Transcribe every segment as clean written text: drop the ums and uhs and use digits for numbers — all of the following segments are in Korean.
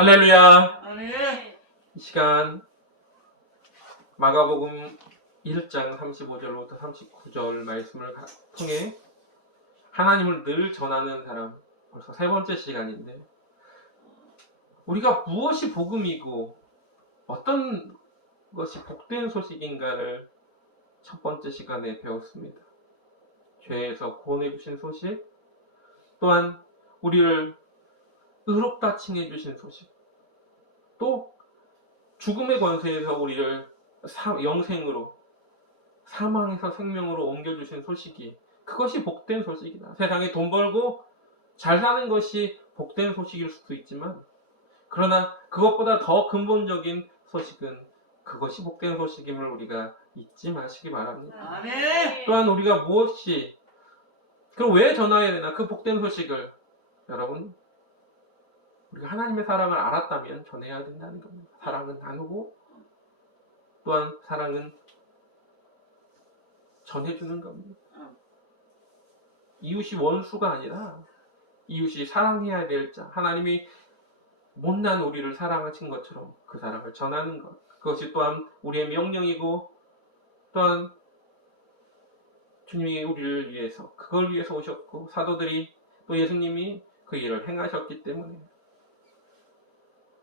할렐루야! 아멘. 이 시간 마가복음 1장 35절부터 39절 말씀을 통해 하나님을 늘 전하는 사람, 벌써 세 번째 시간인데, 우리가 무엇이 복음이고 어떤 것이 복된 소식인가를 첫 번째 시간에 배웠습니다. 죄에서 구원해 주신 소식, 또한 우리를 의롭다 칭해 주신 소식, 또 죽음의 권세에서 우리를 영생으로, 사망에서 생명으로 옮겨주신 소식이, 그것이 복된 소식이다. 세상에 돈 벌고 잘 사는 것이 복된 소식일 수도 있지만, 그러나 그것보다 더 근본적인 소식은 그것이 복된 소식임을 우리가 잊지 마시기 바랍니다. 아멘. 또한 우리가 무엇이, 그럼 왜 전해야 되나? 그 복된 소식을 여러분, 우리가 하나님의 사랑을 알았다면 전해야 된다는 겁니다. 사랑은 나누고, 또한 사랑은 전해주는 겁니다. 이웃이 원수가 아니라 이웃이 사랑해야 될 자, 하나님이 못난 우리를 사랑하신 것처럼 그 사랑을 전하는 것, 그것이 또한 우리의 명령이고, 또한 주님이 우리를 위해서, 그걸 위해서 오셨고, 사도들이 또 예수님이 그 일을 행하셨기 때문에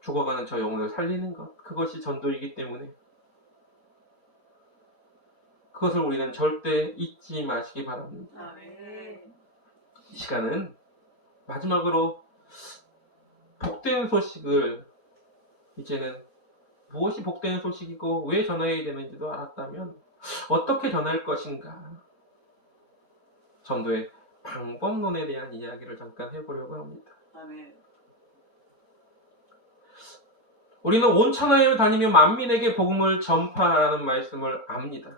죽어가는 저 영혼을 살리는 것, 그것이 전도이기 때문에 그것을 우리는 절대 잊지 마시기 바랍니다. 아멘. 이 시간은 마지막으로 복된 소식을, 이제는 무엇이 복된 소식이고 왜 전해야 되는지도 알았다면 어떻게 전할 것인가, 전도의 방법론에 대한 이야기를 잠깐 해보려고 합니다. 아멘. 우리는 온 천하에 다니며 만민에게 복음을 전파하라는 말씀을 압니다.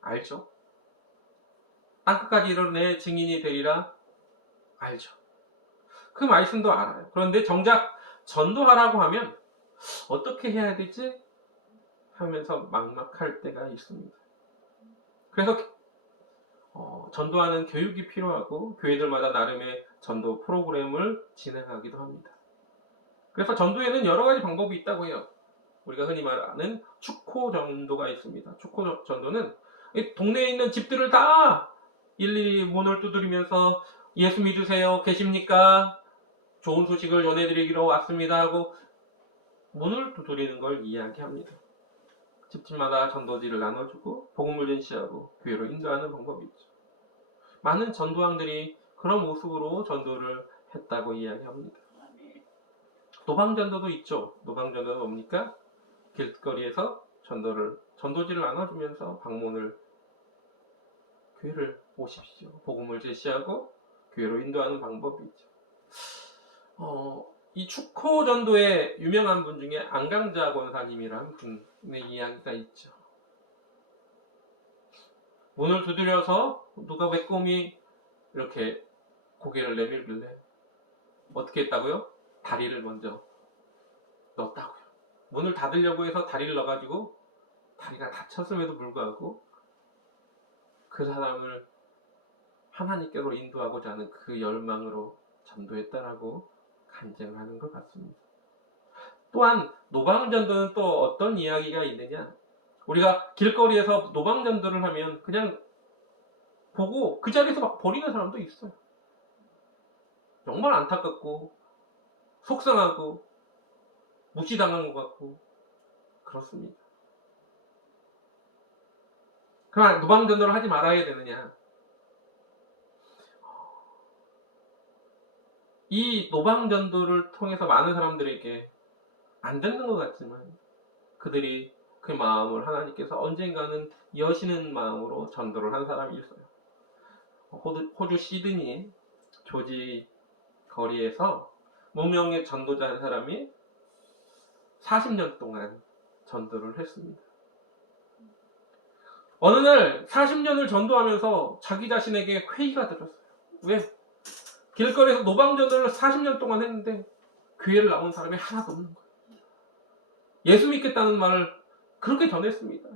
알죠? 땅끝까지 이르내 증인이 되리라 알죠? 그 말씀도 알아요. 그런데 정작 전도하라고 하면 어떻게 해야 되지? 하면서 막막할 때가 있습니다. 그래서 전도하는 교육이 필요하고, 교회들마다 나름의 전도 프로그램을 진행하기도 합니다. 그래서 전도에는 여러 가지 방법이 있다고 해요. 우리가 흔히 말하는 축호 전도가 있습니다. 축호 전도는 동네에 있는 집들을 다 일일이 문을 두드리면서 예수 믿으세요? 계십니까? 좋은 소식을 전해드리기로 왔습니다 하고 문을 두드리는 걸 이야기합니다. 집집마다 전도지를 나눠주고 복음을 전시하고 교회로 인도하는 방법이 있죠. 많은 전도왕들이 그런 모습으로 전도를 했다고 이야기합니다. 노방전도도 있죠. 노방전도는 뭡니까? 길거리에서 전도지를 나눠주면서 방문을, 교회를 오십시오, 복음을 제시하고 교회로 인도하는 방법이 있죠. 이 축호 전도의 유명한 분 중에 안강자 권사님이라는 분의 이야기가 있죠. 문을 두드려서 누가 매꼼히 이렇게 고개를 내밀길래 어떻게 했다고요? 다리를 먼저 넣었다고요. 문을 닫으려고 해서 다리를 넣어가지고 다리가 다쳤음에도 불구하고 그 사람을 하나님께로 인도하고자 하는 그 열망으로 전도했다라고 간증을 하는 것 같습니다. 또한 노방전도는 또 어떤 이야기가 있느냐, 우리가 길거리에서 노방전도를 하면 그냥 보고 그 자리에서 막 버리는 사람도 있어요. 정말 안타깝고 속상하고 무시당한 것 같고 그렇습니다. 그러나 노방전도를 하지 말아야 되느냐, 이 노방전도를 통해서 많은 사람들에게 안 듣는 것 같지만 그들이 그 마음을 하나님께서 언젠가는 여시는 마음으로 전도를 한 사람이 있어요. 호주 시드니 조지 거리에서 무명의 전도자 한 사람이 40년 동안 전도를 했습니다. 어느 날 40년을 전도하면서 자기 자신에게 회의가 들었어요. 왜? 길거리에서 노방전도를 40년 동안 했는데 교회를 나온 사람이 하나도 없는 거예요. 예수 믿겠다는 말을 그렇게 전했습니다.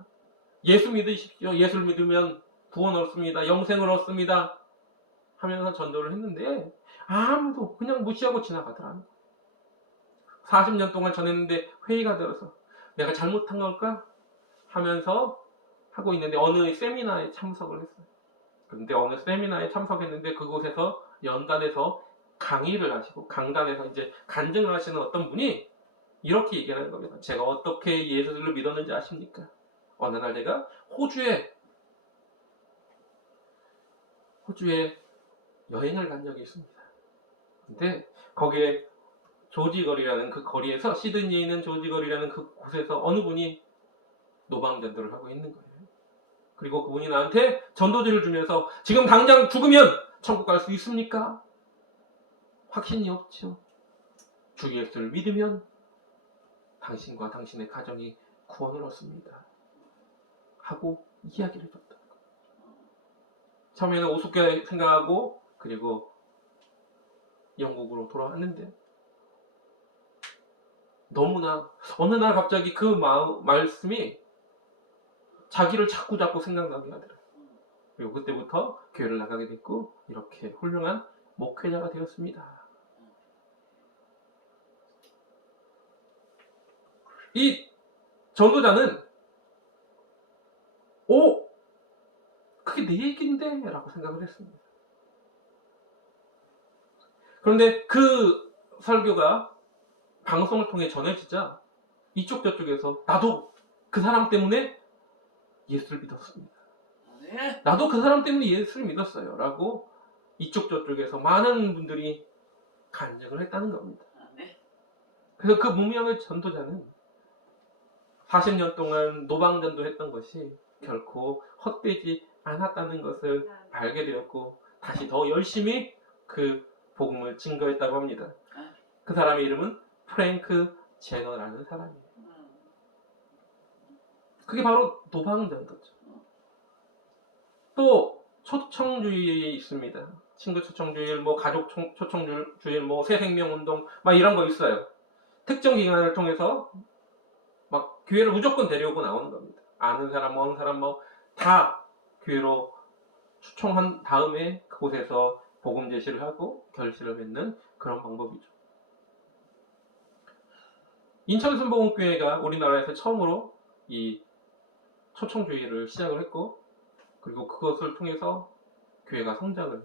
예수 믿으십시오. 예수를 믿으면 구원 얻습니다. 영생을 얻습니다. 하면서 전도를 했는데 아무도 그냥 무시하고 지나가더라고요. 40년 동안 전했는데 회의가 들어서 내가 잘못한 걸까? 하면서 하고 있는데 어느 세미나에 참석을 했어요. 그런데 어느 세미나에 참석했는데 그곳에서 연단에서 강의를 하시고 강단에서 이제 간증을 하시는 어떤 분이 이렇게 얘기하는 겁니다. 제가 어떻게 예수를 믿었는지 아십니까? 어느 날 제가 호주에 여행을 간 적이 있습니다. 근데 거기에 조지거리라는 그 거리에서 시드니에 있는 조지거리라는 그 곳에서 어느 분이 노방전도를 하고 있는 거예요. 그리고 그분이 나한테 전도지를 주면서 지금 당장 죽으면 천국 갈 수 있습니까? 확신이 없죠. 주 예수를 믿으면 당신과 당신의 가정이 구원을 얻습니다. 하고 이야기를 줬다. 처음에는 우습게 생각하고 그리고 영국으로 돌아왔는데 너무나 어느 날 갑자기 그 말씀이 자기를 자꾸 생각나게 하더라고요. 그리고 그때부터 교회를 나가게 됐고 이렇게 훌륭한 목회자가 되었습니다. 이 전도자는 그게 내 얘기인데? 라고 생각을 했습니다. 그런데 그 설교가 방송을 통해 전해지자 이쪽 저쪽에서 나도 그 사람 때문에 예수를 믿었습니다. 나도 그 사람 때문에 예수를 믿었어요. 라고 이쪽 저쪽에서 많은 분들이 간증을 했다는 겁니다. 그래서 그 무명의 전도자는 40년 동안 노방전도 했던 것이 결코 헛되지 않았다는 것을 알게 되었고 다시 더 열심히 그 복음을 증거했다고 합니다. 그 사람의 이름은 프랭크 제너라는 사람이에요. 그게 바로 노방전도죠. 또 초청주의 있습니다. 친구 초청주일, 가족 초청주일, 새생명운동 막 이런 거 있어요. 특정 기관을 통해서 막 교회를 무조건 데려오고 나오는 겁니다. 아는 사람, 먼 사람 다 교회로 초청한 다음에 그곳에서 복음 제시를 하고 결실을 맺는 그런 방법이죠. 인천순복음교회가 우리나라에서 처음으로 이 초청주의를 시작을 했고 그리고 그것을 통해서 교회가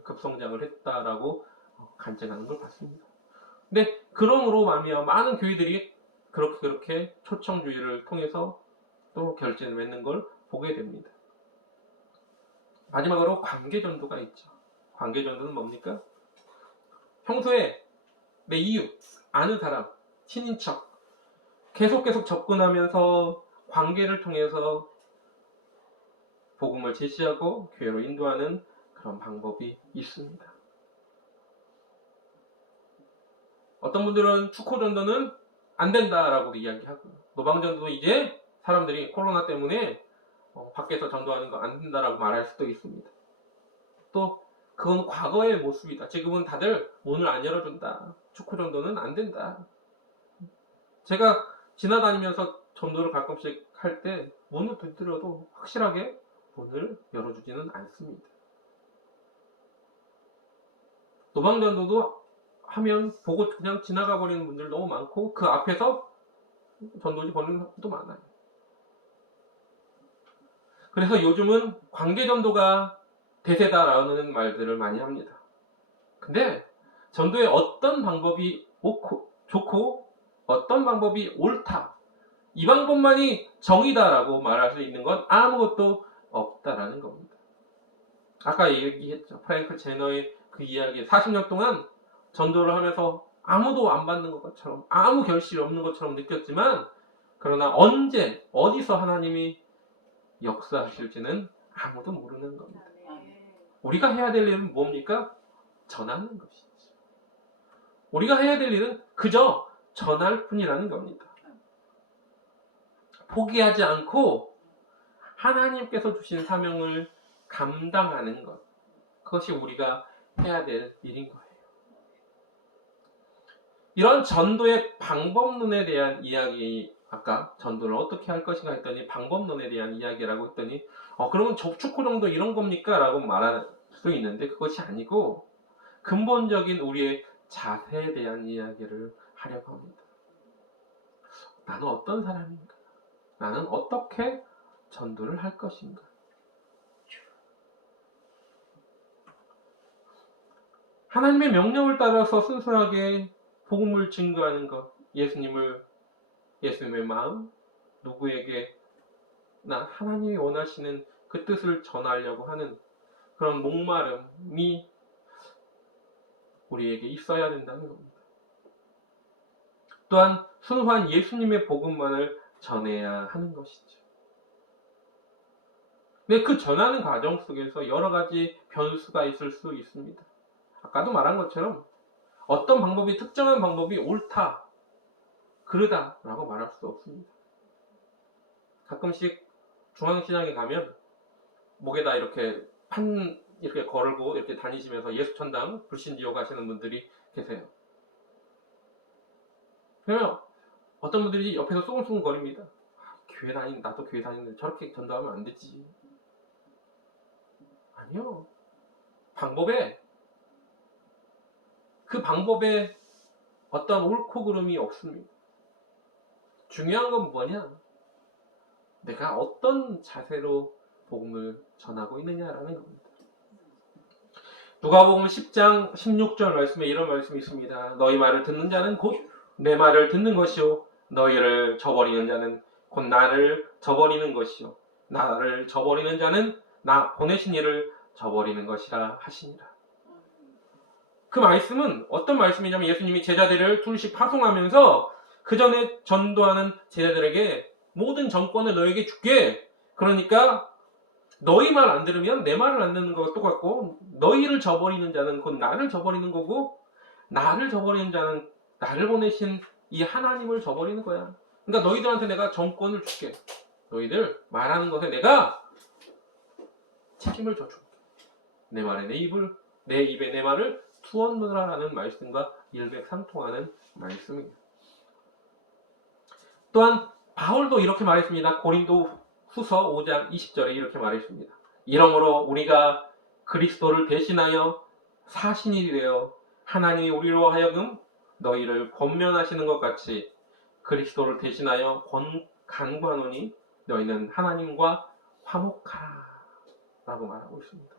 급성장을 했다라고 간증하는 걸 봤습니다. 근데 그러므로 말미암아 많은 교회들이 그렇게 초청주의를 통해서 또 결실을 맺는 걸 보게 됩니다. 마지막으로 관계전도가 있죠. 관계전도는 뭡니까? 평소에 내 이웃, 아는 사람, 친인척 계속 접근하면서 관계를 통해서 복음을 제시하고 교회로 인도하는 그런 방법이 있습니다. 어떤 분들은 축호전도는 안 된다라고 이야기하고 노방전도도 이제 사람들이 코로나 때문에 밖에서 전도하는 거 안 된다라고 말할 수도 있습니다. 또 그건 과거의 모습이다. 지금은 다들 문을 안 열어준다. 축구전도는 안 된다. 제가 지나다니면서 전도를 가끔씩 할 때 문을 두드려도 확실하게 문을 열어주지는 않습니다. 노방전도도 하면 보고 그냥 지나가 버리는 분들 너무 많고 그 앞에서 전도지 버리는 사람도 많아요. 그래서 요즘은 관계전도가 대세다라는 말들을 많이 합니다. 근데 전도에 어떤 방법이 좋고 어떤 방법이 옳다 이 방법만이 정의다라고 말할 수 있는 건 아무것도 없다라는 겁니다. 아까 얘기했죠. 프랭크 제너의 그 이야기 40년 동안 전도를 하면서 아무도 안 받는 것처럼 아무 결실이 없는 것처럼 느꼈지만 그러나 언제 어디서 하나님이 역사하실지는 아무도 모르는 겁니다. 우리가 해야 될 일은 뭡니까? 전하는 것이죠. 우리가 해야 될 일은 그저 전할 뿐이라는 겁니다. 포기하지 않고 하나님께서 주신 사명을 감당하는 것. 그것이 우리가 해야 될 일인 거예요. 이런 전도의 방법론에 대한 이야기, 아까 전도를 어떻게 할 것인가 했더니 방법론에 대한 이야기라고 했더니 그러면 접촉호 정도 이런 겁니까? 라고 말할 수 있는데 그것이 아니고 근본적인 우리의 자세에 대한 이야기를 하려고 합니다. 나는 어떤 사람인가? 나는 어떻게 전도를 할 것인가? 하나님의 명령을 따라서 순수하게 복음을 증거하는 것, 예수님의 마음, 누구에게 하나님이 원하시는 그 뜻을 전하려고 하는 그런 목마름이 우리에게 있어야 된다는 겁니다. 또한 순수한 예수님의 복음만을 전해야 하는 것이죠. 근데 그 전하는 과정 속에서 여러 가지 변수가 있을 수 있습니다. 아까도 말한 것처럼 어떤 방법이, 특정한 방법이 옳다, 그르다라고 말할 수 없습니다. 가끔씩 중앙시장에 가면 목에다 이렇게 이렇게 걸고 이렇게 다니시면서 예수천당 불신지옥 하시는 분들이 계세요. 그러면 어떤 분들이 옆에서 쏘글쏘글거립니다. 나도 교회 다니는데 저렇게 전도하면 안 되지. 아니요. 그 방법에 어떤 옳고 그름이 없습니다. 중요한 건 뭐냐? 내가 어떤 자세로 복음을 전하고 있느냐라는 겁니다. 누가복음 10장 16절 말씀에 이런 말씀이 있습니다. 너희 말을 듣는 자는 곧 내 말을 듣는 것이요 너희를 저버리는 자는 곧 나를 저버리는 것이요 나를 저버리는 자는 나 보내신 이를 저버리는 것이라 하시니라. 그 말씀은 어떤 말씀이냐면 예수님이 제자들을 둘씩 파송하면서 그 전에 전도하는 제자들에게 모든 정권을 너에게 줄게. 그러니까 너희 말 안 들으면 내 말을 안 듣는 거와 똑같고 너희를 저버리는 자는 곧 나를 저버리는 거고 나를 저버리는 자는 나를 보내신 이 하나님을 저버리는 거야. 그러니까 너희들한테 내가 정권을 줄게. 너희들 말하는 것에 내가 책임을 져줄게. 내 입에 내 말을 투었느라라는 말씀과 일맥상통하는 말씀입니다. 또한 바울도 이렇게 말했습니다. 고린도 후서 5장 20절에 이렇게 말했습니다. 이러므로 우리가 그리스도를 대신하여 사신이 되어 하나님이 우리로 하여금 너희를 권면하시는 것 같이 그리스도를 대신하여 간구하노니 너희는 하나님과 화목하라 라고 말하고 있습니다.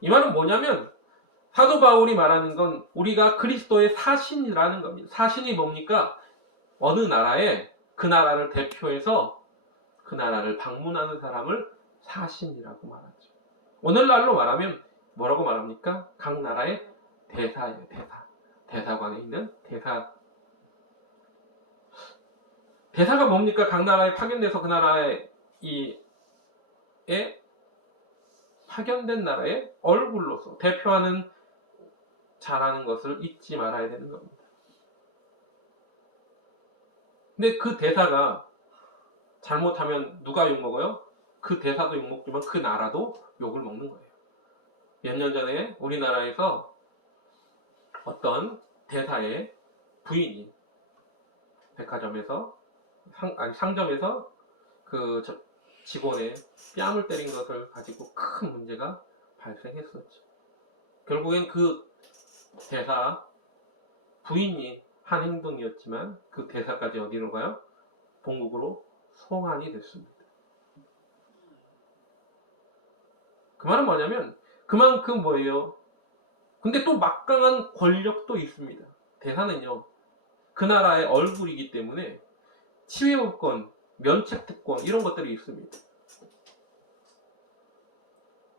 이 말은 뭐냐면 사도 바울이 말하는 건 우리가 그리스도의 사신이라는 겁니다. 사신이 뭡니까? 어느 나라에 그 나라를 대표해서 그 나라를 방문하는 사람을 사신이라고 말하죠. 오늘날로 말하면 뭐라고 말합니까? 각 나라의 대사예요. 대사관에 있는 대사가 뭡니까? 각 나라에 파견돼서 그 나라에 파견된 나라의 얼굴로서 대표하는 잘하는 것을 잊지 말아야 되는 겁니다. 근데 그 대사가 잘못하면 누가 욕먹어요? 그 대사도 욕먹지만 그 나라도 욕을 먹는 거예요. 몇 년 전에 우리나라에서 어떤 대사의 부인이 백화점에서 상점에서 그 직원의 뺨을 때린 것을 가지고 큰 문제가 발생했었죠. 결국엔 그 대사 부인이 한 행동이었지만 그 대사까지 어디로 가요? 본국으로 송환이 됐습니다. 그 말은 뭐냐면 그만큼 뭐예요? 근데 또 막강한 권력도 있습니다. 대사는요, 그 나라의 얼굴이기 때문에 치외법권, 면책특권 이런 것들이 있습니다.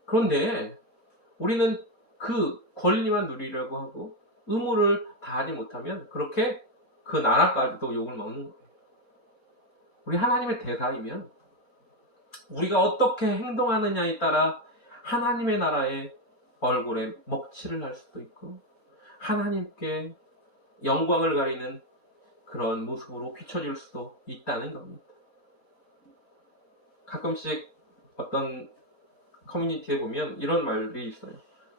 그런데 우리는 그 권리만 누리려고 하고 의무를 다하지 못하면 그렇게 그 나라까지도 욕을 먹는 거예요. 우리 하나님의 대사이면 우리가 어떻게 행동하느냐에 따라 하나님의 나라의 얼굴에 먹칠을 할 수도 있고 하나님께 영광을 가리는 그런 모습으로 비춰질 수도 있다는 겁니다. 가끔씩 어떤 커뮤니티에 보면 이런 말이 있어요.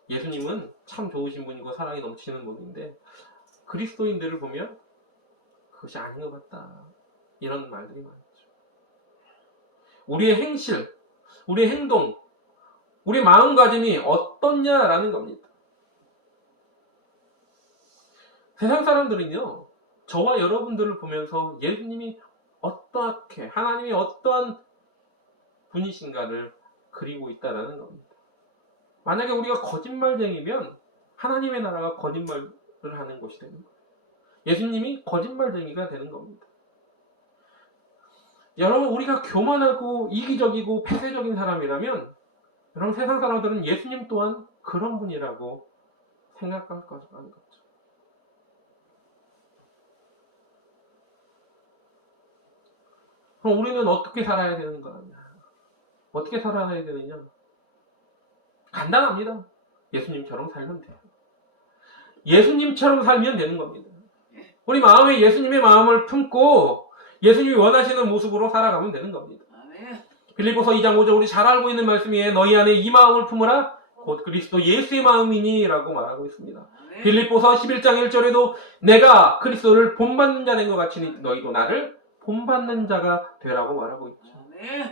예수님은 참 좋으신 분이고 사랑이 넘치는 분인데 그리스도인들을 보면 그것이 아닌 것 같다. 이런 말들이 많죠. 우리의 행실, 우리의 행동, 우리 마음가짐이 어떻냐라는 겁니다. 세상 사람들은요, 저와 여러분들을 보면서 예수님이 어떻게, 하나님이 어떠한 분이신가를 그리고 있다라는 겁니다. 만약에 우리가 거짓말쟁이면 하나님의 나라가 거짓말을 하는 것이 되는 거예요. 예수님이 거짓말쟁이가 되는 겁니다. 여러분, 우리가 교만하고 이기적이고 폐쇄적인 사람이라면 여러분, 세상 사람들은 예수님 또한 그런 분이라고 생각할 거라는 거죠. 그럼 우리는 어떻게 살아야 되는 거냐? 어떻게 살아야 되느냐? 간단합니다. 예수님처럼 살면 돼요. 예수님처럼 살면 되는 겁니다. 우리 마음에 예수님의 마음을 품고 예수님이 원하시는 모습으로 살아가면 되는 겁니다. 빌립보서 2장 5절 우리 잘 알고 있는 말씀이에요. 너희 안에 이 마음을 품으라 곧 그리스도 예수의 마음이니 라고 말하고 있습니다. 빌립보서 11장 1절에도 내가 그리스도를 본받는 자 된 것 같이 너희도 나를 본받는 자가 되라고 말하고 있죠.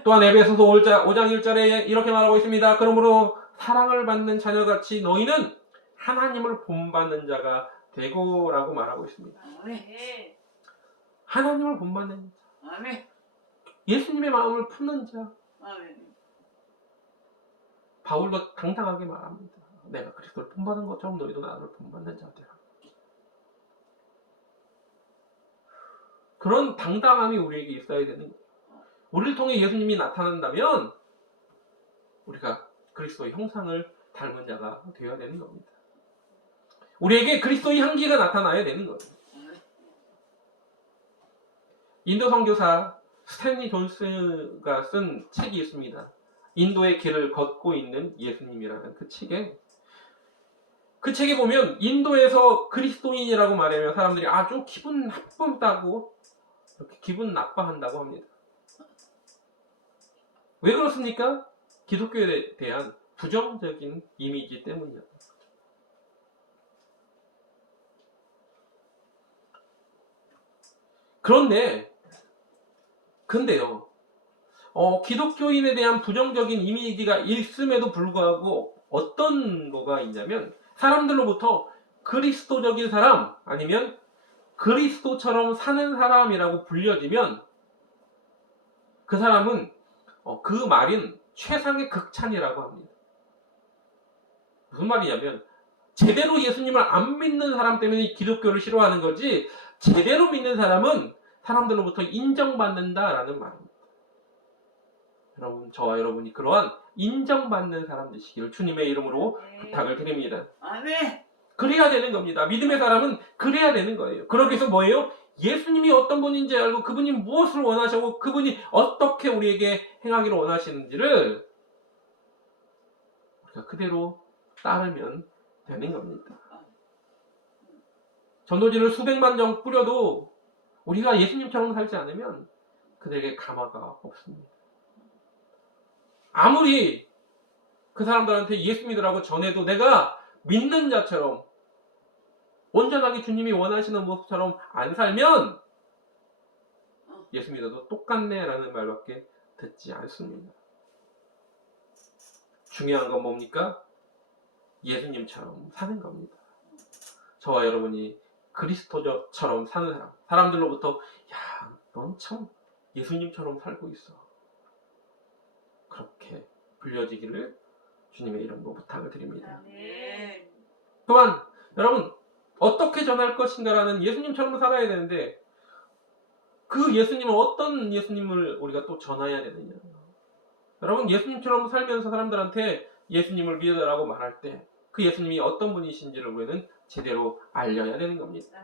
또한 에베소서 5장 1절에 이렇게 말하고 있습니다. 그러므로 사랑을 받는 자녀같이 너희는 하나님을 본받는 자가 되고 라고 말하고 있습니다. 하나님을 본받는 자, 예수님의 마음을 품는 자. 바울도 당당하게 말합니다. 내가 그리스도를 본받은 것처럼 너희도 나를 본받는 자 되라. 그런 당당함이 우리에게 있어야 되는 거예요. 우리를 통해 예수님이 나타난다면 우리가 그리스도의 형상을 닮은 자가 되어야 되는 겁니다. 우리에게 그리스도의 향기가 나타나야 되는 거예요. 인도 선교사 스탠리 존스가 쓴 책이 있습니다. 인도의 길을 걷고 있는 예수님이라는 그 책에 보면 인도에서 그리스도인이라고 말하면 사람들이 아주 기분 나쁘다고 이렇게 기분 나빠한다고 합니다. 왜 그렇습니까? 기독교에 대한 부정적인 이미지 때문이에요. 근데요, 기독교인에 대한 부정적인 이미지가 있음에도 불구하고 어떤 거가 있냐면 사람들로부터 그리스도적인 사람 아니면 그리스도처럼 사는 사람이라고 불려지면 그 사람은 그 말인 최상의 극찬이라고 합니다. 무슨 말이냐면 제대로 예수님을 안 믿는 사람 때문에 기독교를 싫어하는 거지 제대로 믿는 사람은 사람들로부터 인정받는다라는 말입니다. 여러분, 저와 여러분이 그러한 인정받는 사람 되시기를 주님의 이름으로 부탁을 드립니다. 아멘. 그래야 되는 겁니다. 믿음의 사람은 그래야 되는 거예요. 그러기 위해서 뭐예요? 예수님이 어떤 분인지 알고 그분이 무엇을 원하시고 그분이 어떻게 우리에게 행하기를 원하시는지를 우리가 그대로 따르면 되는 겁니다. 전도지를 수백만 정 뿌려도 우리가 예수님처럼 살지 않으면 그들에게 가마가 없습니다. 아무리 그 사람들한테 예수 믿으라고 전해도 내가 믿는 자처럼 온전하게 주님이 원하시는 모습처럼 안 살면 예수 믿어도 똑같네 라는 말밖에 듣지 않습니다. 중요한 건 뭡니까? 예수님처럼 사는 겁니다. 저와 여러분이 그리스도처럼 사는 사람, 사람들로부터 야, 넌 참 예수님처럼 살고 있어. 그렇게 불려지기를 주님의 이름으로 부탁을 드립니다. 또한 여러분 어떻게 전할 것인가라는 예수님처럼 살아야 되는데 그 예수님은 어떤 예수님을 우리가 또 전해야 되느냐. 여러분 예수님처럼 살면서 사람들한테 예수님을 믿으라고 말할 때 그 예수님이 어떤 분이신지를 우리는 제대로 알려야 되는 겁니다.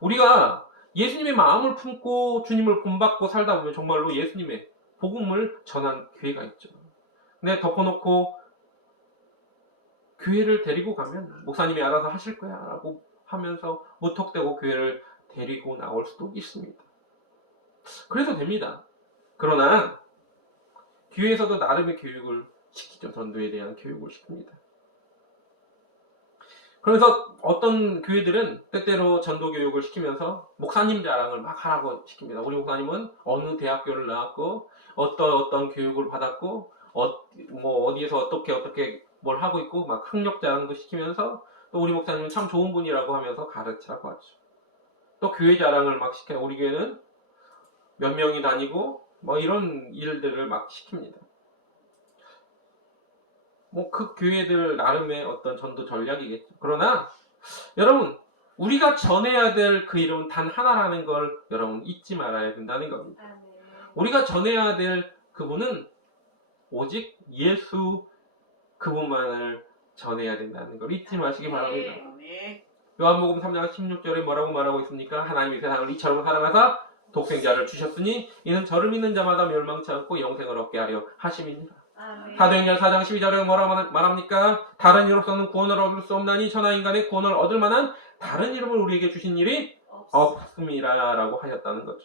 우리가 예수님의 마음을 품고 주님을 본받고 살다 보면 정말로 예수님의 복음을 전한 교회가 있죠. 근데 덮어놓고 교회를 데리고 가면 목사님이 알아서 하실 거야 라고 하면서 무턱대고 교회를 데리고 나올 수도 있습니다. 그래도 됩니다. 그러나 교회에서도 나름의 교육을 시키죠. 전도에 대한 교육을 시킵니다. 그래서 어떤 교회들은 때때로 전도 교육을 시키면서 목사님 자랑을 막 하라고 시킵니다. 우리 목사님은 어느 대학교를 나왔고 어떤 교육을 받았고 어디에서 어떻게 뭘 하고 있고 막 학력 자랑도 시키면서 또 우리 목사님은 참 좋은 분이라고 하면서 가르치라고 하죠. 또 교회 자랑을 막 시켜요. 우리 교회는 몇 명이 다니고 뭐 이런 일들을 막 시킵니다. 뭐 그 교회들 나름의 어떤 전도 전략이겠죠. 그러나 여러분 우리가 전해야 될 그 이름은 단 하나라는 걸 여러분 잊지 말아야 된다는 겁니다. 우리가 전해야 될 그분은 오직 예수 그분만을 전해야 된다는 걸 잊지 마시기 바랍니다. 요한복음 3장 16절에 뭐라고 말하고 있습니까? 하나님이 세상을 이처럼 사랑하사 독생자를 주셨으니 이는 저를 믿는 자마다 멸망치 않고 영생을 얻게 하려 하심이니라. 사도행전 4장 12절에 뭐라고 말합니까? 다른 이로서는 구원을 얻을 수 없나니 천하 인간의 구원을 얻을 만한 다른 이름을 우리에게 주신 일이 없음이라라고 하셨다는 거죠.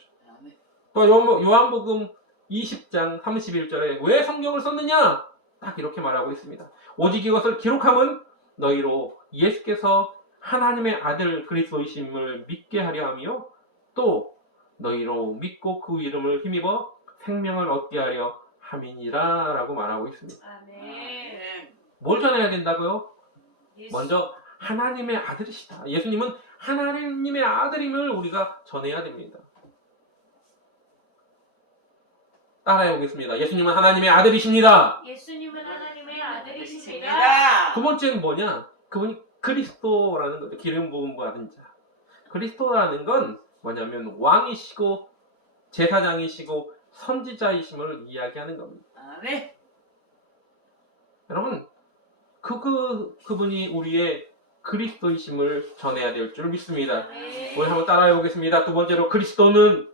또 요한복음 20장 31절에 왜 성경을 썼느냐? 딱 이렇게 말하고 있습니다. 오직 이것을 기록함은 너희로 예수께서 하나님의 아들 그리스도이심을 믿게 하려 하며 또 너희로 믿고 그 이름을 힘입어 생명을 얻게 하려 함이니라 라고 말하고 있습니다. 뭘 전해야 된다고요? 먼저 하나님의 아들이시다. 예수님은 하나님의 아들임을 우리가 전해야 됩니다. 따라해 보겠습니다. 예수님은 하나님의 아들이십니다. 예수님은 하나님의 아들이십니다. 두 번째는 뭐냐? 그분이 그리스도라는 거죠. 기름 부음 받은 자. 그리스도라는 건 뭐냐면 왕이시고 제사장이시고 선지자이심을 이야기하는 겁니다. 네. 여러분 그분이 우리의 그리스도이심을 전해야 될 줄 믿습니다. 네. 오늘 한번 따라해 보겠습니다. 두 번째로 그리스도는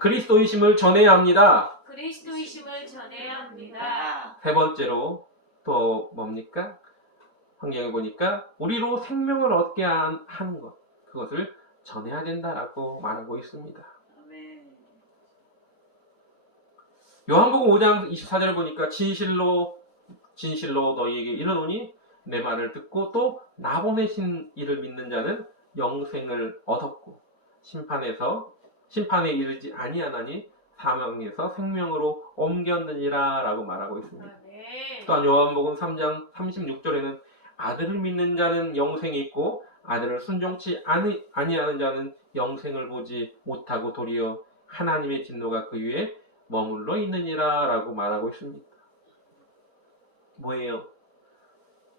그리스도이심을 전해야 합니다. 그리스도이심을 전해야 합니다. 세 번째로 또 뭡니까? 성경에 보니까 우리로 생명을 얻게 하는 것, 그것을 전해야 된다라고 말하고 있습니다. 요한복음 5장 24절에 보니까 진실로 너희에게 이르노니 내 말을 듣고 또 나 보내신 이를 믿는 자는 영생을 얻었고 심판에 이르지 아니하나니 사망에서 생명으로 옮겼느니라 라고 말하고 있습니다. 또한 요한복음 3장 36절에는 아들을 믿는 자는 영생이 있고 아들을 순종치 아니하는 자는 영생을 보지 못하고 도리어 하나님의 진노가 그 위에 머물러 있느니라 라고 말하고 있습니다. 뭐예요?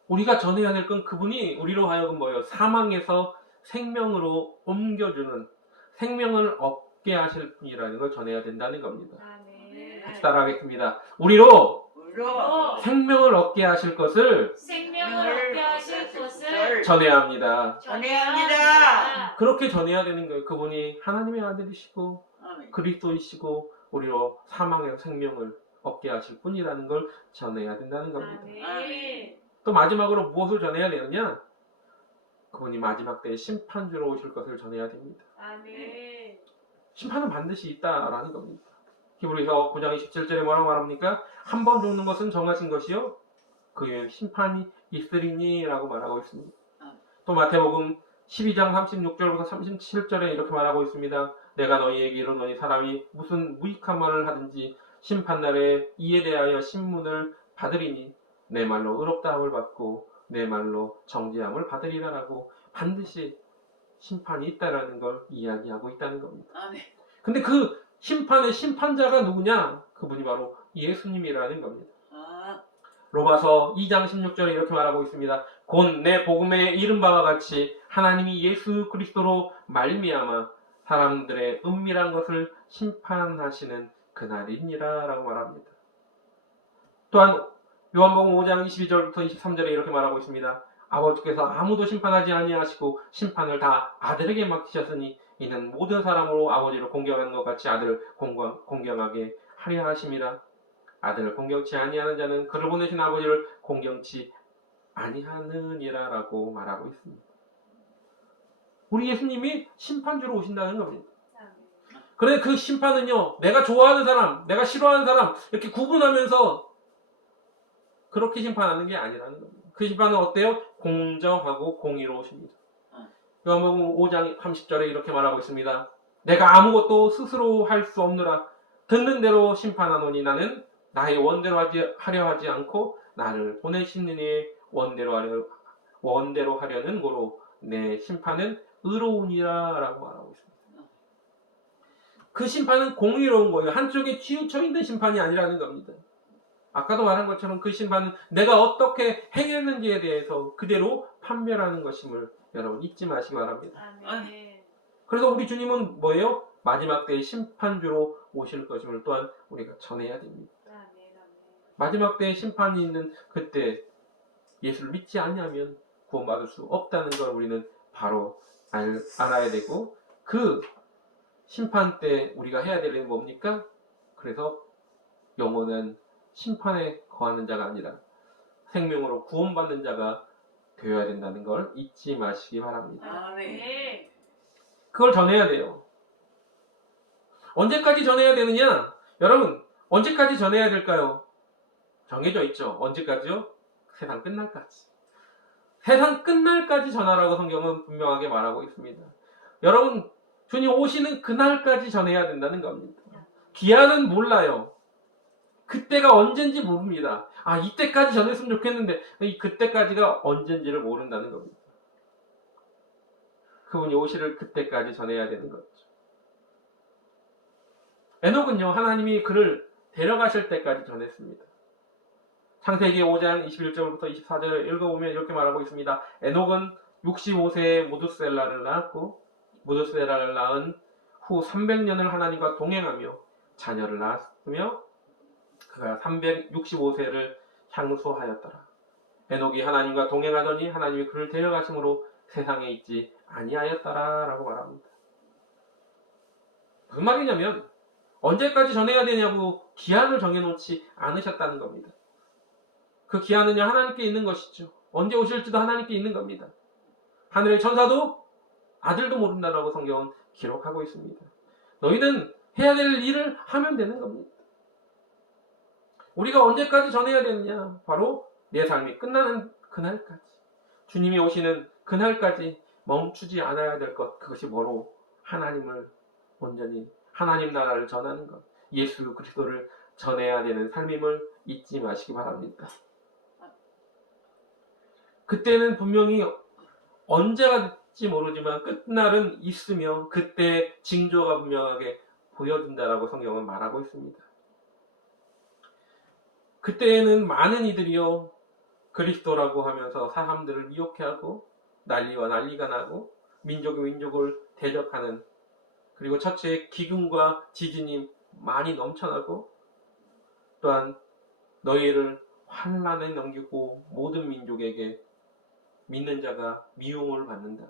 우리가 전해야 될 건 그분이 우리로 하여금 뭐예요? 사망에서 생명으로 옮겨주는 생명을 얻게 하실 분이라는 걸 전해야 된다는 겁니다. 같이 따라하겠습니다. 우리로 생명을 얻게 하실 것을 전해야 합니다. 그렇게 전해야 되는 거예요. 그분이 하나님의 아들이시고 그리스도이시고 우리로 사망에서 생명을 얻게 하실 분이라는 걸 전해야 된다는 겁니다. 또 마지막으로 무엇을 전해야 되느냐? 그분이 마지막 때에 심판주로 오실 것을 전해야 됩니다. 심판은 반드시 있다라는 겁니다. 히브리서 9장 27절에 뭐라고 말합니까? 한 번 죽는 것은 정하신 것이요 그 후에 심판이 있으리니 라고 말하고 있습니다. 또 마태복음 12장 36절부터 37절에 이렇게 말하고 있습니다. 내가 너희에게 이르노니 사람이 무슨 무익한 말을 하든지 심판날에 이에 대하여 신문을 받으리니 내 말로 의롭다함을 받고 내 말로 정죄함을 받으리라라고 반드시 심판이 있다라는 걸 이야기하고 있다는 겁니다. 근데 그 심판의 심판자가 누구냐? 그분이 바로 예수님이라는 겁니다. 로마서 2장 16절에 이렇게 말하고 있습니다. 곧 내 복음에 이른 바와 같이 하나님이 예수 그리스도로 말미암아 사람들의 은밀한 것을 심판하시는 그날이니라 라고 말합니다. 또한 요한복음 5장 22절부터 23절에 이렇게 말하고 있습니다. 아버지께서 아무도 심판하지 아니하시고 심판을 다 아들에게 맡기셨으니 이는 모든 사람으로 아버지를 공경하는 것 같이 아들을 공경하게 하려 하심이라. 아들을 공경치 아니하는 자는 그를 보내신 아버지를 공경치 아니하느니라 라고 말하고 있습니다. 우리 예수님이 심판주로 오신다는 겁니다. 그런데 그 심판은요, 내가 좋아하는 사람, 내가 싫어하는 사람 이렇게 구분하면서 그렇게 심판하는 게 아니라는 겁니다. 그 심판은 어때요? 공정하고 공의로우십니다. 요한복음 5장 30절에 이렇게 말하고 있습니다. 내가 아무것도 스스로 할 수 없느라 듣는 대로 심판하노니 나는 나의 원대로 하려 하지 않고 나를 보내신 이의 원대로 하려는 고로 내 심판은 의로우니라 라고 말하고 있습니다. 그 심판은 공의로운 거예요. 한쪽에 치우쳐 있는 심판이 아니라는 겁니다. 아까도 말한 것처럼 그 심판은 내가 어떻게 행했는지에 대해서 그대로 판별하는 것임을 여러분 잊지 마시기 바랍니다. 아멘. 그래서 우리 주님은 뭐예요? 마지막 때의 심판주로 오실 것임을 또한 우리가 전해야 됩니다. 마지막 때의 심판이 있는 그때 예수를 믿지 않냐면 구원받을 수 없다는 걸 우리는 바로 알아야 되고, 그 심판 때 우리가 해야 될 일은 뭡니까? 그래서 영원한 심판에 거하는 자가 아니라 생명으로 구원받는 자가 되어야 된다는 걸 잊지 마시기 바랍니다. 아멘. 그걸 전해야 돼요. 언제까지 전해야 되느냐? 여러분, 언제까지 전해야 될까요? 정해져 있죠. 언제까지요? 세상 끝날까지. 세상 끝날까지 전하라고 성경은 분명하게 말하고 있습니다. 여러분, 주님 오시는 그날까지 전해야 된다는 겁니다. 기한은 몰라요. 그때가 언젠지 모릅니다. 아, 이때까지 전했으면 좋겠는데 이 그때까지가 언젠지를 모른다는 겁니다. 그분이 오시를 그때까지 전해야 되는 거죠. 에녹은요, 하나님이 그를 데려가실 때까지 전했습니다. 창세기 5장 21절부터 24절을 읽어보면 이렇게 말하고 있습니다. 에녹은 65세에 무드셀라를 낳았고, 무드셀라를 낳은 후 300년을 하나님과 동행하며 자녀를 낳았으며 그가 365세를 향수하였더라. 에녹이 하나님과 동행하더니 하나님이 그를 데려가심으로 세상에 있지 아니하였더라 라고 말합니다. 무슨 말이냐면 언제까지 전해야 되냐고 기한을 정해놓지 않으셨다는 겁니다. 그 기한은요, 하나님께 있는 것이죠. 언제 오실지도 하나님께 있는 겁니다. 하늘의 천사도 아들도 모른다라고 성경은 기록하고 있습니다. 너희는 해야 될 일을 하면 되는 겁니다. 우리가 언제까지 전해야 되느냐? 바로 내 삶이 끝나는 그날까지, 주님이 오시는 그날까지 멈추지 않아야 될 것, 그것이 뭐로? 하나님을 온전히, 하나님 나라를 전하는 것, 예수 그리스도를 전해야 되는 삶임을 잊지 마시기 바랍니다. 그때는 분명히 언제가 될지 모르지만 끝날은 있으며 그때 징조가 분명하게 보여준다라고 성경은 말하고 있습니다. 그때에는 많은 이들이요, 그리스도라고 하면서 사람들을 미혹해하고 난리와 난리가 나고 민족이 민족을 대적하는, 그리고 첫째 기근과 지진이 많이 넘쳐나고, 또한 너희를 환난에 넘기고 모든 민족에게 믿는 자가 미움을 받는다.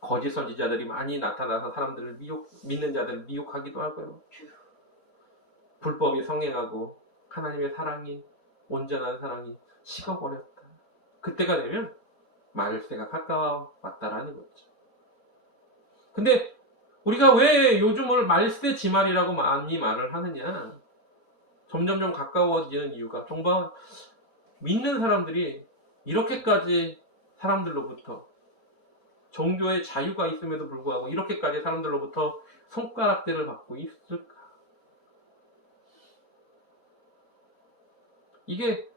거짓 선지자들이 많이 나타나서 사람들을 믿는 자들을 미혹하기도 하고요. 불법이 성행하고 하나님의 사랑이, 온전한 사랑이 식어버렸다. 그때가 되면 말세가 가까워왔다라는 거죠. 근데 우리가 왜 요즘을 말세 지말이라고 많이 말을 하느냐? 점점점 가까워지는 이유가 정말 믿는 사람들이 이렇게까지 사람들로부터, 종교의 자유가 있음에도 불구하고 이렇게까지 사람들로부터 손가락질을 받고 있을까? 이게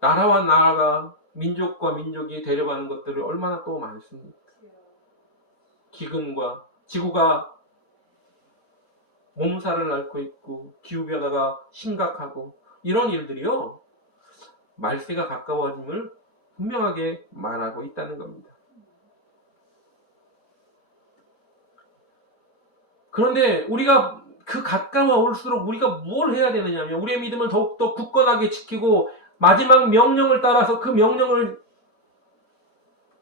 나라와 나라가, 민족과 민족이 대립하는 것들이 얼마나 또 많습니까? 기근과 지구가 몸살을 앓고 있고 기후변화가 심각하고 이런 일들이요, 말세가 가까워짐을 분명하게 말하고 있다는 겁니다. 그런데 우리가 그 가까워 올수록 우리가 뭘 해야 되느냐면 우리의 믿음을 더욱더 굳건하게 지키고 마지막 명령을 따라서 그 명령을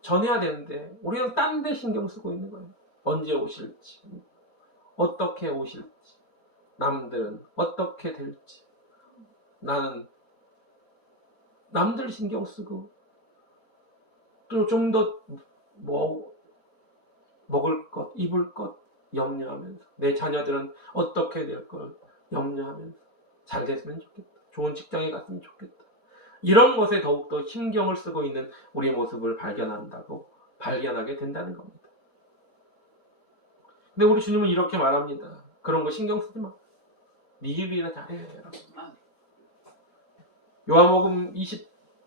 전해야 되는데 우리는 딴 데 신경 쓰고 있는 거예요. 언제 오실지, 어떻게 오실지, 남들은 어떻게 될지. 나는 남들 신경 쓰고 또 좀 더 먹을 것, 입을 것 염려하면서, 내 자녀들은 어떻게 될 걸 염려하면서 잘 됐으면 좋겠다, 좋은 직장에 갔으면 좋겠다, 이런 것에 더욱더 신경을 쓰고 있는 우리의 모습을 발견하게 된다는 겁니다. 근데 우리 주님은 이렇게 말합니다. 그런 거 신경 쓰지 마. 네 일이나 잘해. 요한복음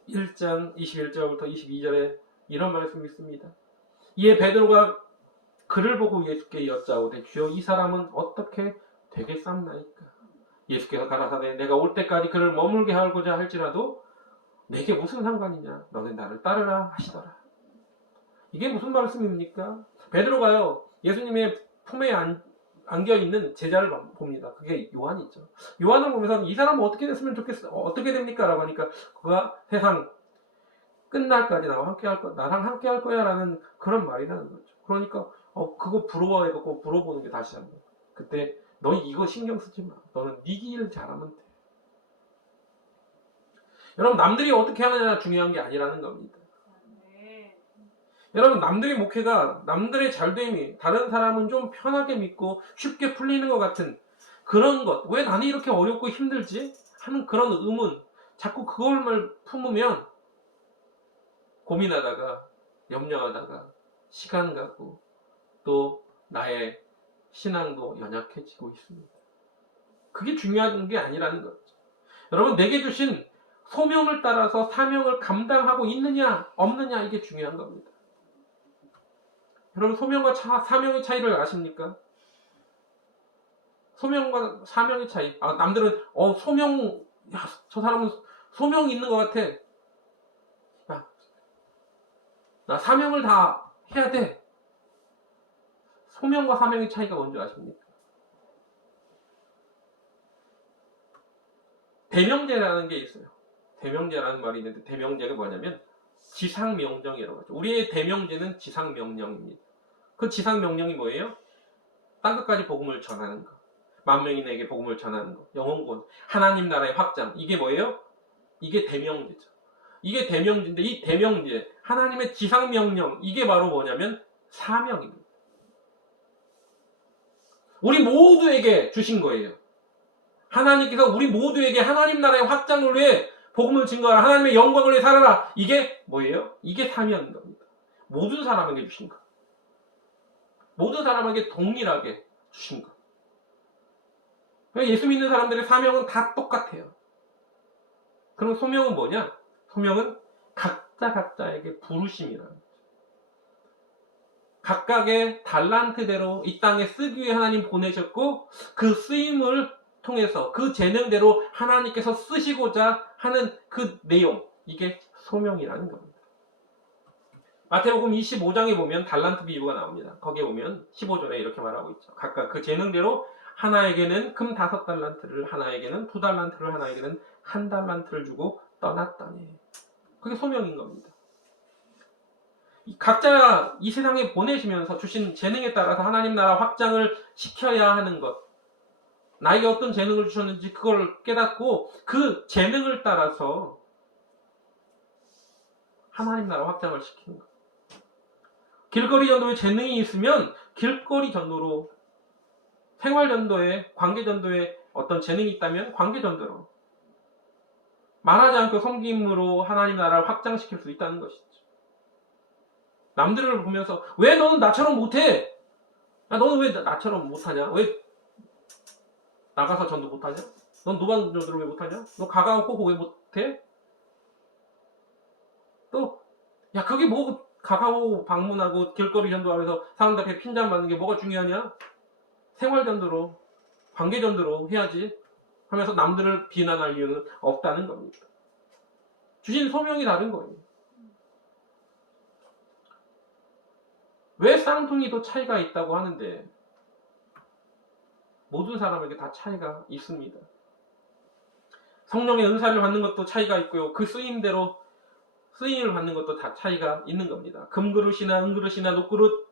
1장 21절부터 22절에 이런 말씀이 있습니다. 이에 베드로가 그를 보고 예수께 여짜오되 주여 이 사람은 어떻게 되겠사옵나이까? 예수께서 가라사대 내가 올 때까지 그를 머물게 하고자 할지라도 내게 무슨 상관이냐? 너는 나를 따르라 하시더라. 이게 무슨 말씀입니까? 베드로가요 예수님의 품에 안겨있는 제자를 봅니다. 그게 요한이죠. 요한을 보면서 이 사람은 어떻게 됐으면 좋겠어? 어떻게 됩니까? 라고 하니까 그가 세상 끝날까지 나랑 함께 할 거야 라는 그런 말이라는 거죠. 그러니까 그거 부러워해갖고 물어보는 게 다시 한번. 그때 너 이거 신경 쓰지 마. 너는 네 길 잘하면 돼. 여러분 남들이 어떻게 하느냐 중요한 게 아니라는 겁니다. 여러분 남들의 목회가 남들의 잘됨이 다른 사람은 좀 편하게 믿고 쉽게 풀리는 것 같은 그런 것, 왜 나는 이렇게 어렵고 힘들지? 하는 그런 의문, 자꾸 그걸만 품으면 고민하다가 염려하다가 시간 가고 또 나의 신앙도 연약해지고 있습니다. 그게 중요한 게 아니라는 거죠. 여러분 내게 주신 소명을 따라서 사명을 감당하고 있느냐 없느냐 이게 중요한 겁니다. 여러분 소명과 사명의 차이를 아십니까? 소명과 사명의 차이. 남들은 저 사람은 소명이 있는 것 같아. 야, 나 사명을 다 해야 돼. 소명과 사명의 차이가 뭔지 아십니까? 대명제라는 게 있어요. 대명제라는 말이 있는데 대명제가 뭐냐면 지상명령이라고 하죠. 우리의 대명제는 지상명령입니다. 그 지상명령이 뭐예요? 땅끝까지 복음을 전하는 것. 만명인에게 복음을 전하는 것. 영혼구원. 하나님 나라의 확장. 이게 뭐예요? 이게 대명제죠. 이게 대명제인데 이 대명제, 하나님의 지상명령, 이게 바로 뭐냐면 사명입니다. 우리 모두에게 주신 거예요. 하나님께서 우리 모두에게 하나님 나라의 확장을 위해 복음을 증거하라. 하나님의 영광을 위해 살아라. 이게 뭐예요? 이게 사명인 겁니다. 모든 사람에게 주신 것. 모든 사람에게 동일하게 주신 것. 그러니까 예수 믿는 사람들의 사명은 다 똑같아요. 그럼 소명은 뭐냐? 소명은 각자에게 부르심이라는 거죠. 각각의 달란트대로 이 땅에 쓰기 위해 하나님 보내셨고 그 쓰임을 통해서 그 재능대로 하나님께서 쓰시고자 하는 그 내용, 이게 소명이라는 겁니다. 마태복음 25장에 보면 달란트 비유가 나옵니다. 거기에 보면 15절에 이렇게 말하고 있죠. 각각 그 재능대로 하나에게는 금 5달란트를, 하나에게는 2달란트를, 하나에게는 1달란트를 주고 떠났다니. 그게 소명인 겁니다. 각자 이 세상에 보내시면서 주신 재능에 따라서 하나님 나라 확장을 시켜야 하는 것. 나에게 어떤 재능을 주셨는지 그걸 깨닫고 그 재능을 따라서 하나님 나라 확장을 시키는 것. 길거리 전도에 재능이 있으면 길거리 전도로, 생활 전도에, 관계 전도에 어떤 재능이 있다면 관계 전도로, 말하지 않고 섬김으로 하나님 나라를 확장시킬 수 있다는 것이죠. 남들을 보면서 왜 너는 나처럼 못해? 야, 너는 왜 나처럼 못하냐? 왜 나가서 전도 못하냐? 넌 노방 전도를 왜 못하냐? 너 가가오 호호 왜 못해? 또 야, 그게 뭐 가가오 방문하고 길거리 전도하면서 사람들 앞에 핀잔 맞는 게 뭐가 중요하냐? 생활 전도로, 관계 전도로 해야지 하면서 남들을 비난할 이유는 없다는 겁니다. 주신 소명이 다른 거예요. 왜 쌍둥이도 차이가 있다고 하는데 모든 사람에게 다 차이가 있습니다. 성령의 은사를 받는 것도 차이가 있고요. 그 쓰임대로 쓰임을 받는 것도 다 차이가 있는 겁니다. 금그릇이나 은그릇이나 녹그릇,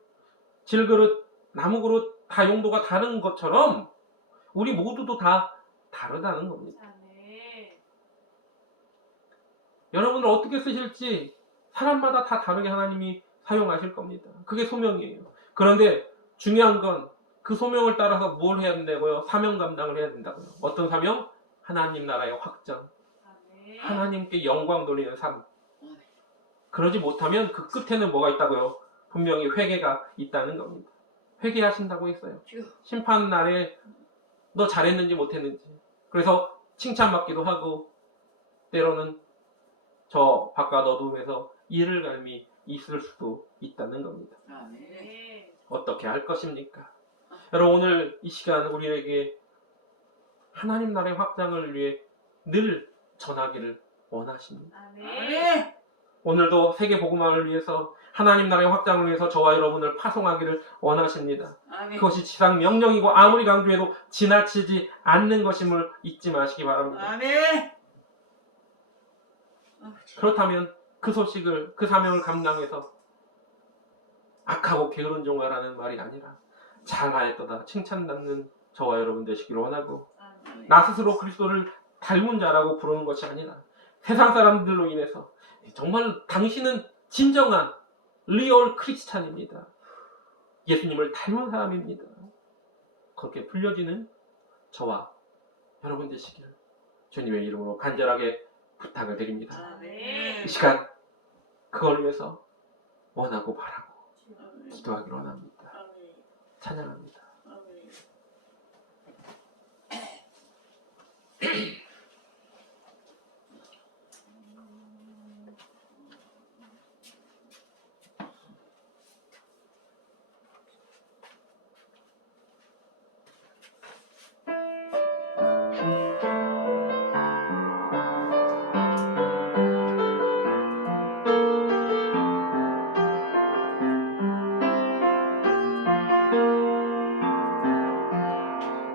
질그릇, 나무그릇 다 용도가 다른 것처럼 우리 모두도 다 다르다는 겁니다. 여러분을 어떻게 쓰실지 사람마다 다 다르게 하나님이 사용하실 겁니다. 그게 소명이에요. 그런데 중요한 건 그 소명을 따라서 뭘 해야 된다고요? 사명 감당을 해야 된다고요. 어떤 사명? 하나님 나라의 확장. 하나님께 영광 돌리는 삶. 그러지 못하면 그 끝에는 뭐가 있다고요? 분명히 회개가 있다는 겁니다. 회개하신다고 했어요. 심판 날에 너 잘했는지 못했는지. 그래서 칭찬받기도 하고 때로는 저 바깥 어둠에서 이를갈미 있을 수도 있다는 겁니다. 아멘. 네. 어떻게 할 것입니까? 여러분, 오늘 이 시간 우리에게 하나님 나라의 확장을 위해 늘 전하기를 원하십니다. 아멘. 아멘. 오늘도 세계 복음화를 위해서 하나님 나라의 확장을 위해서 저와 여러분을 파송하기를 원하십니다. 아멘. 그것이 지상 명령이고 아무리 강조해도 지나치지 않는 것임을 잊지 마시기 바랍니다. 아멘. 그렇다면 그 소식을, 그 사명을 감당해서 악하고 게으른 종아라는 말이 아니라 잘하였도다 칭찬받는 저와 여러분 되시기를 원하고, 아멘. 나 스스로 그리스도를 닮은 자라고 부르는 것이 아니라 세상 사람들로 인해서 정말 당신은 진정한 리얼 크리스찬입니다, 예수님을 닮은 사람입니다, 그렇게 불려지는 저와 여러분 되시기를 주님의 이름으로 간절하게 부탁을 드립니다. 아멘. 이 시간 그걸 위해서 원하고 바라고 아멘. 기도하기를 원합니다. 아멘. 찬양합니다. 아멘.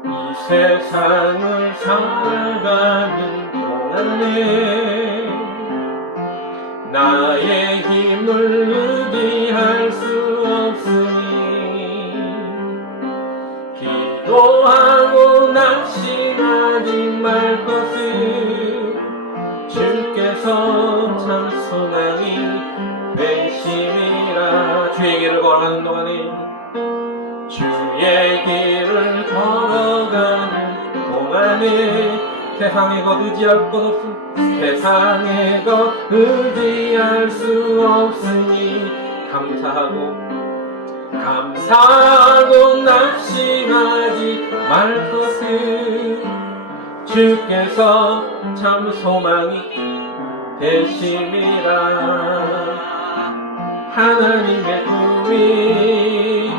이 세상을 살아가는 동안에 나의 힘을 의지할 수 없으니 기도하고 낙심하지 말 것을 주께서 참 소망이 되심이라. 주의 길을 걸어가는 동안에 주의 길을 걸어가는 동안에 세상에 것 의지할 것 없음, 세상에 것 의지할 수 없으니 감사하고 낙심하지 말 것을 주께서 참 소망이 되심이라. 하나님의 꿈이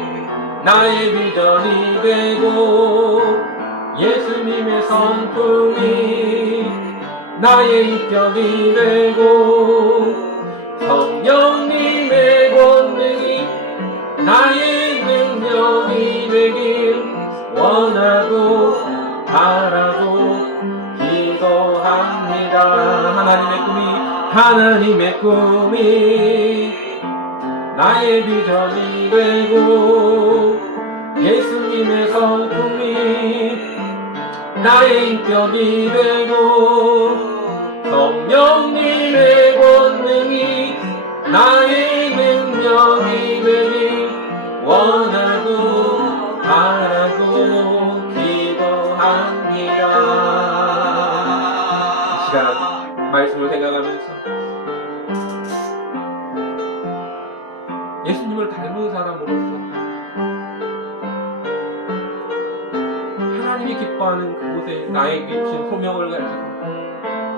나의 비전이 되고 예수님의 성품이 나의 인격이 되고 성령님의 권능이 나의 능력이 되길 원하고 바라고 기도합니다. 하나님의 꿈이 나의 비전이 되고 예수님의 성품이 나의 인격이 되고 성령님의 권능이 나의 능력이 되길 원하고 바라고 기도합니다. 이 시간 말씀을 생각하면서 예수님을 닮은 사람으로서 하나님이 기뻐하는 그곳에 나에게 주신 소명을 가지고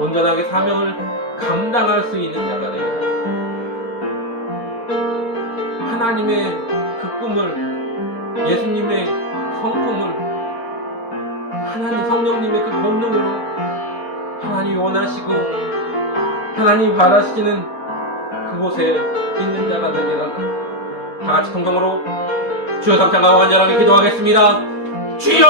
온전하게 사명을 감당할 수 있는 자가 되겠다. 하나님의 그 꿈을, 예수님의 성품을, 하나님 성령님의 그 권능으로 하나님이 원하시고 하나님이 바라시는 그곳에 있는 자가 되겠다. 다 같이 통성으로 주여 삼창하고 간절하게 기도하겠습니다. 주여!